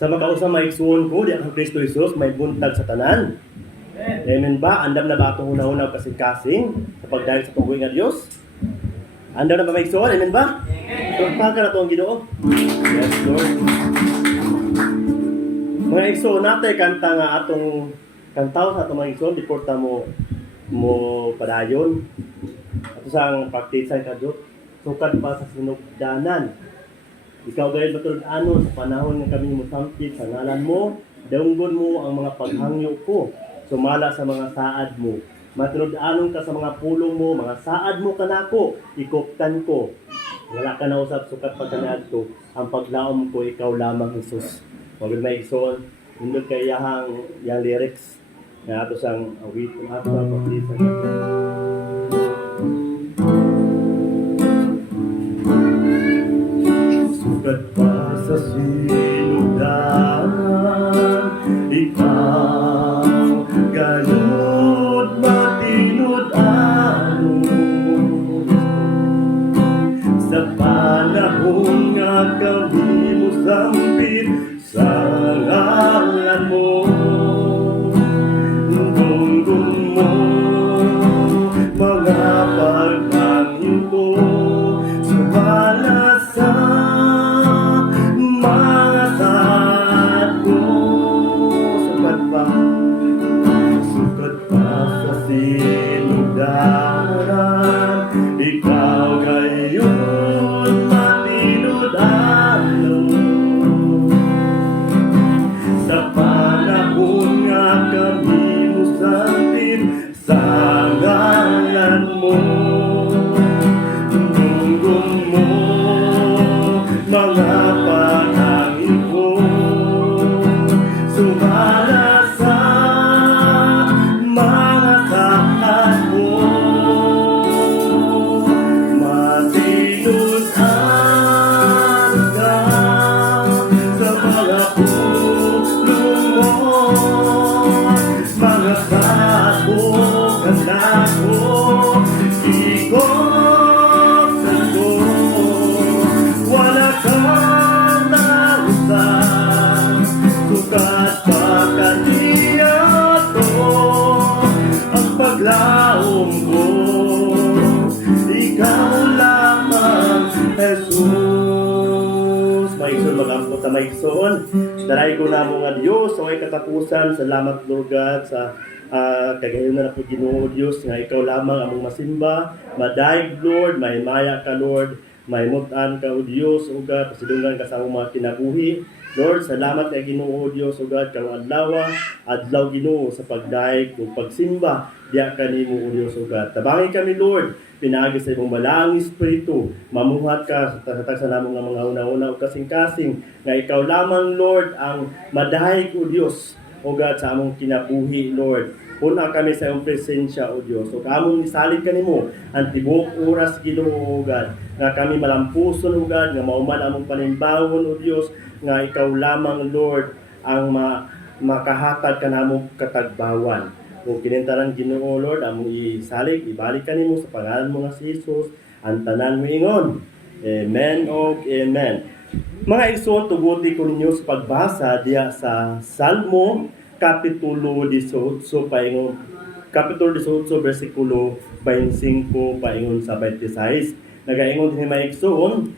Sa mga usang maigsuon ko, di ang Kristo Jesus, may buntag sa tanan. Amen ba? Andam na ba itong una-una kasing-kasing sa pagdahil sa pagbuhay nga Diyos? Andam na ba maigsuon? Amen ba? Turpahan ka na itong ginoo. Yes, Lord. Mga igsoon natin, kanta nga atong kantaw sa atong mga igsoon, before ta mo mo padayon. Ato sa ang praktisan ka Diyos, sukad pa sa sinugdanan. Ikaw gayud matulad ano sa panahon nga kami mo sampit sa ngalan mo, dawgon mo ang mga paghangyo ko, sumala sa mga saad mo. Matulad anon ka sa mga pulong mo, mga saad mo kanako, ikoptan ko. Wala ka na usap sukat pa kanadto, ang paglaom ko ikaw lamang Jesus. Wag may igsoon, hindi kay yahang yang lyrics nga ato sang awit ato ang pagdisan sa sinudaran maigsoon Daray ko na mo nga Diyos So ay katapusan. Salamat Lord God sa uh, kagayon na po Ginoo Diyos nga ikaw lamang among masimba. Madaig Lord may maya ka Lord. May mutan ka o Diyos o God pasidungan ka sa mga kinabuhi. Lord salamat kay Ginoo Diyos o God kang adlaw adlaw Ginoo sa pagdaig ug pagsimba. Diya kanimo o Diyos o God. Tabangi kami Lord pinagi sa imong malaang espiritu mamuhat ka sa tatag sa namong nga mga una-una ug kasing-kasing nga ikaw lamang Lord ang madaig o Diyos o God sa among kinabuhi Lord Puna kami sa iyong presensya, O Diyos. O kamong isalig ka nimo ang tibok oras, Ginoo, O God. Nga kami malampuson, O God, nga mauman among panimbawon, O Diyos, nga ikaw lamang, Lord, ang ma makahatag ka namong katagbawan. Kung kinintaran Ginoo, Lord, among isalig, ibalik ka nimo sa pangalan mo nga si Jesus, ang tanan mo ingon. Amen o Amen. Mga igsoon, tuguti ko ninyo sa pagbasa diya sa Salmo Kapitulo 18, paingon, Kapitulo 18, versikulo 25, paingon sa 26. Nagaingon din may igsoon,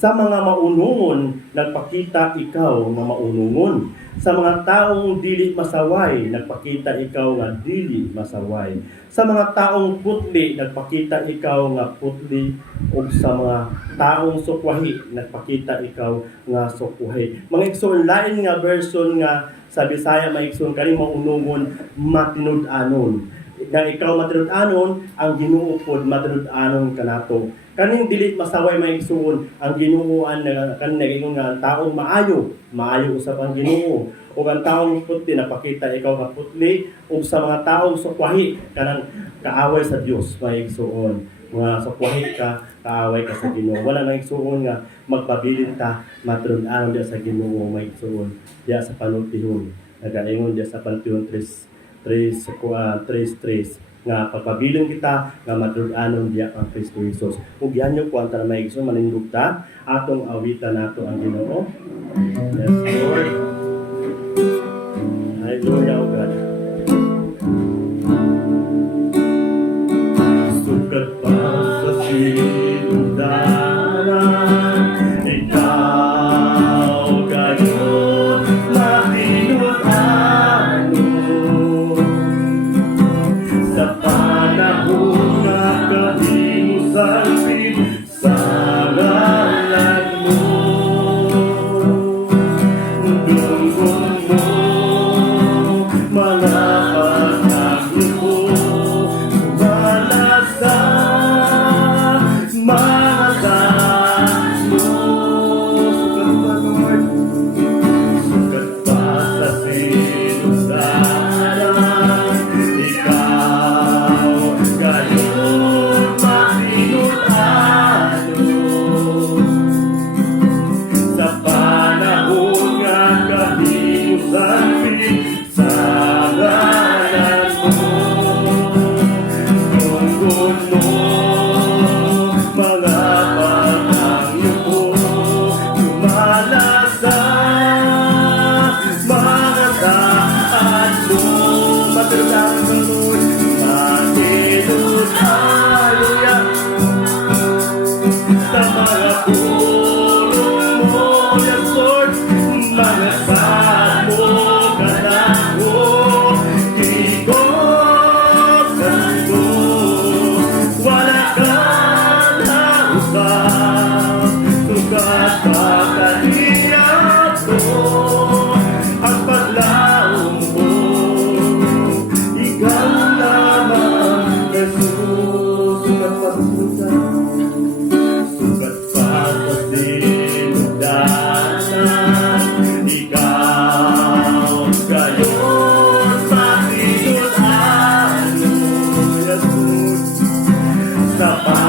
sa mga maunungon, nagpakita ikaw nga maunungon. Sa mga taong dili masaway, nagpakita ikaw nga dili masaway. Sa mga taong putli, nagpakita ikaw nga putli. O sa mga taong sukwahi, nagpakita ikaw nga sukwahi. Mga igsoon, lain nga version nga sa Bisaya maigsoon kani maunungon matinud-anon. Nga ikaw matinud-anon, ang Ginoo pod matinud-anon kanato. Kaning dili masaway maigsoon ang Ginooan na kaning nagingon nga taong maayo, maayo usab ang Ginoo. O ang taong putli napakita ikaw nga putli ug sa mga taong sukwahi kanang kaaway sa Dios maigsoon mga sukwahi ka, kaaway ka sa Ginoo. Wala nang igsuon nga magpabilin ta matulun-anon diya sa Ginoo may igsuon diya sa panultihon. Nagaingon diya sa panultihon 3 3 3 3 nga pagpabilin kita nga matulun-anon diya ang Kristo Jesus. Ug yan yung kwanta na may igsuon manindog ta atong awitan nato ang Ginoo. Yes, Lord. Sa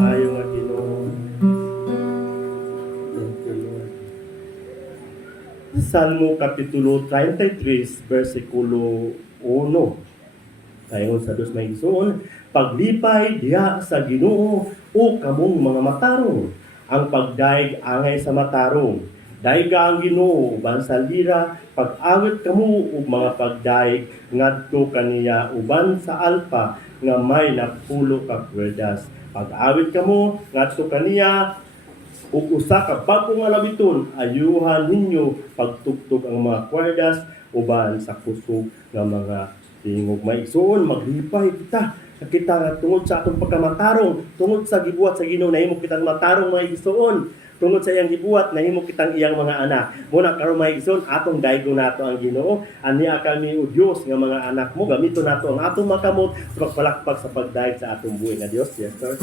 pagkamaayo nga Ginoo. Thank you, Lord. Salmo Kapitulo 33, versikulo 1. Ayon sa Diyos may isuon, paglipay diya sa Ginoo o kamong mga matarong, ang pagdaig angay sa matarong. Daiga ang Ginoo uban sa lira, pag-awit kamo ug mga pagdaig ngadto kaniya uban sa alpa nga may napulo ka kwerdas. Pag-awit kamo ngadto kaniya ug usa ka bago nga labiton ayuhan ninyo pagtugtog ang mga kwerdas uban sa kusog nga mga tingog maigsoon maglipay kita kita nga tungod sa atong pagkamatarong tungod sa gibuhat sa Ginoo nahimo kitang matarong mga igsoon tungod sa iyang gibuhat nahimo kitang iyang mga anak. Muna karon mga igsoon atong daygo nato ang Ginoo. Aniya kami o Dios nga mga anak mo gamito nato ang atong makamot. Pagpalakpak sa pagdayeg sa atong buhay nga Dios yes sir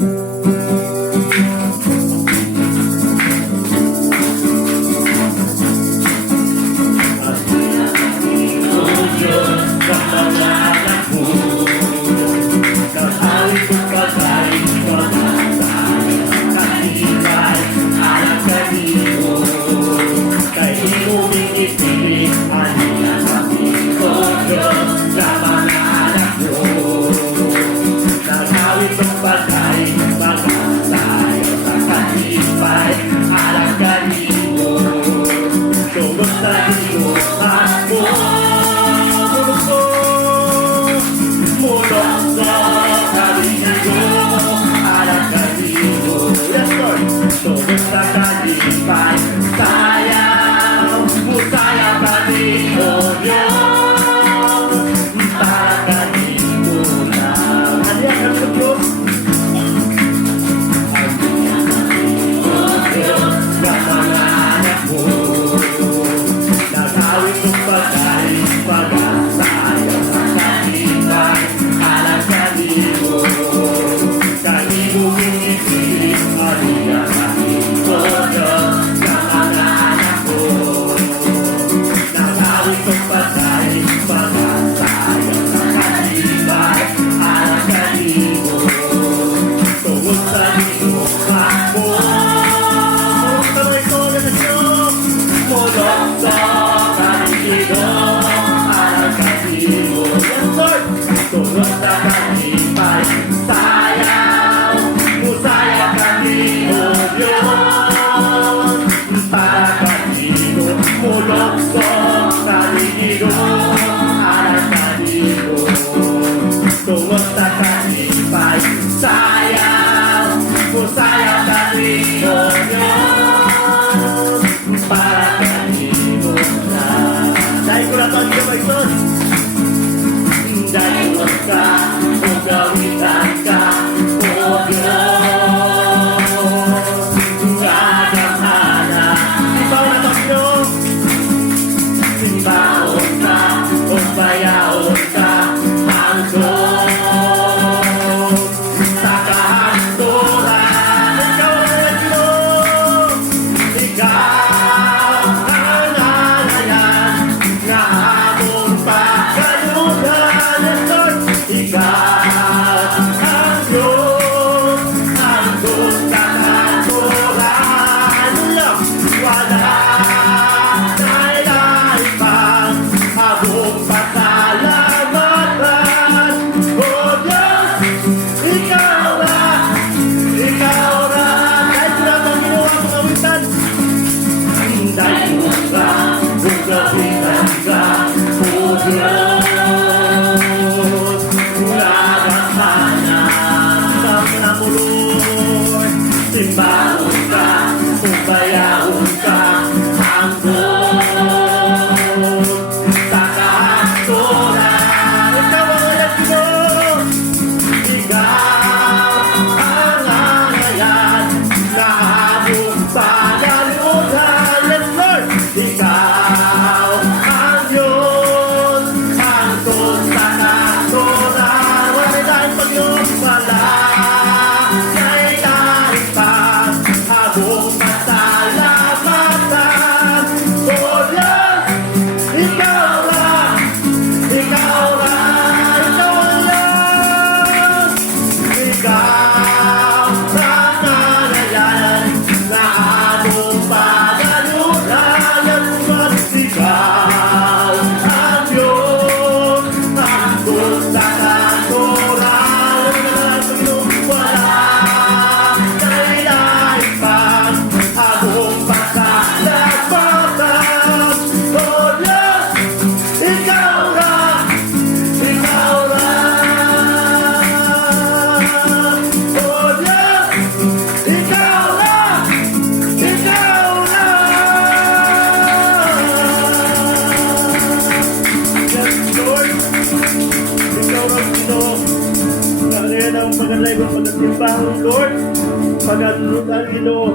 pagalutan, Ginoo.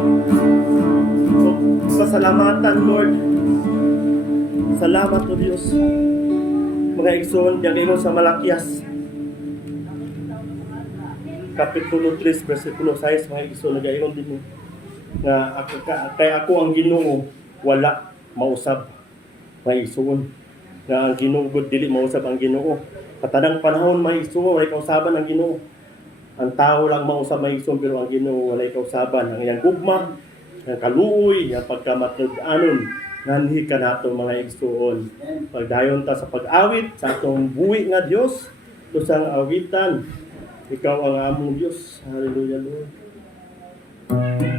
O pasalamatan, Lord. Salamat, O Diyos mga igsoon, diyan mo sa Malakias. Kapitulo 3, versikulo 6, mga igsoon, nagayon din mo. Nga, ako, ka, kay ako ang ginoo, wala, mausab. Mga igsoon. Nga ang ginoo, good, dili, mausab ang ginoo. Katadang panahon, mga igsoon, wala kausaban ang ginoo. Ang tao lang mausab mga igsoon, pero ang ginoo, wala kausaban. Ang iyang gugma, ang kaluoy, ang pagkamatod-anon, nganhi ka nato mga igsoon. Pagdayon ta sa pag-awit sa atong buwi nga Dios, kusang awitan. Ikaw ang among Dios. Hallelujah, Lord.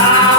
Ikaw